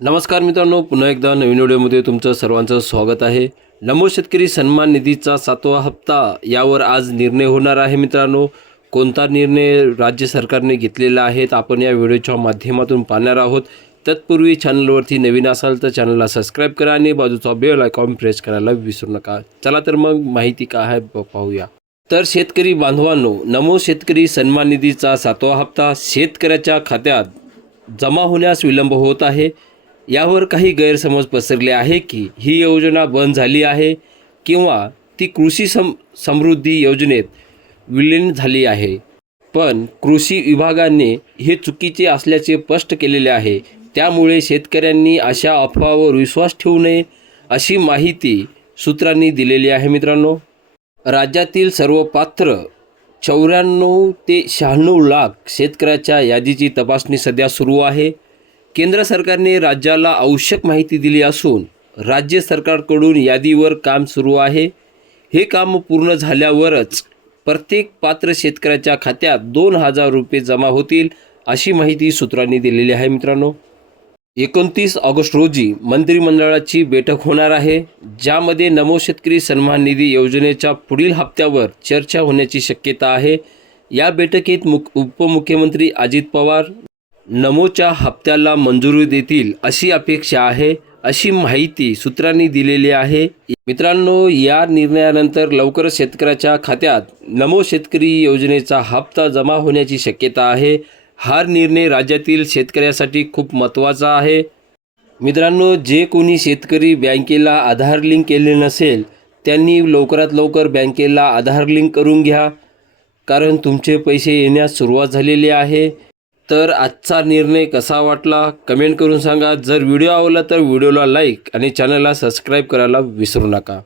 नमस्कार मित्रांनो पुन्हा एकदा नवीन व्हिडिओमध्ये तुमचं सर्वांचं स्वागत आहे. नमो शेतकरी सन्मान निधीचा सातवा हप्ता यावर आज निर्णय होणार आहे मित्रांनो. कोणता निर्णय राज्य सरकारने घेतलेला आहे आपण या व्हिडिओच्या माध्यमातून पाहणार आहोत. तत्पूर्वी चॅनलवरती नवीन असाल तर चॅनलला सबस्क्राईब करा आणि बाजूचा बेल आयकॉन प्रेस करायला विसरू नका. चला तर मग माहिती काय आहे पाहूया. तर शेतकरी बांधवांनो नमो शेतकरी सन्मान निधीचा सातवा हप्ता शेतकऱ्याच्या खात्यात जमा होण्यास विलंब होत आहे. यावर काही गैरसमज पसरले आहे की ही योजना बंद झाली आहे किंवा ती कृषी सम समृद्धी योजनेत विलीन झाली आहे. पण कृषी विभागाने हे चुकीचे असल्याचे स्पष्ट केलेले आहे. त्यामुळे शेतकऱ्यांनी अशा अफवावर विश्वास ठेवू नये अशी माहिती सूत्रांनी दिलेली आहे मित्रांनो. राज्यातील सर्व पात्र चौऱ्याण्णव ते शहाण्णव लाख शेतकऱ्याच्या यादीची तपासणी सध्या सुरू आहे. केंद्र सरकारने राज्याला आवश्यक माहिती दिली असून राज्य सरकारकडून यादीवर काम सुरू आहे. हे काम पूर्ण झाल्यावरच प्रत्येक पात्र शेतकऱ्याच्या खात्यात दोन हजार रुपये जमा होतील अशी माहिती सूत्रांनी दिलेली आहे मित्रांनो. एकोणतीस ऑगस्ट रोजी मंत्रिमंडळाची बैठक होणार आहे ज्यामध्ये नमो शेतकरी सन्मान निधी योजनेच्या पुढील हप्त्यावर चर्चा होण्याची शक्यता आहे. या बैठकीत मुख उपमुख्यमंत्री अजित पवार नमोच्या हप्त्याला मंजुरी देतील अशी अपेक्षा आहे अशी माहिती सूत्रांनी दिलेली आहे. मित्रांनो या निर्णयानंतर लवकरच शेतकऱ्याच्या खात्यात नमो शेतकरी योजनेचा हप्ता जमा होण्याची शक्यता आहे. हा निर्णय राज्यातील शेतकऱ्यासाठी खूप महत्त्वाचा आहे. मित्रांनो जे कोणी शेतकरी बँकेला आधार लिंक केले नसेल त्यांनी लवकरात लवकर बँकेला आधार लिंक करून घ्या. कारण तुमचे पैसे येण्यास सुरुवात झालेली आहे. तर आजचा निर्णय कसा वाटला? कमेंट करून सांगा. जर व्हिडिओ आवडला तर व्हिडिओला लाईक आणि चॅनलला सबस्क्राईब करायला विसरू नका.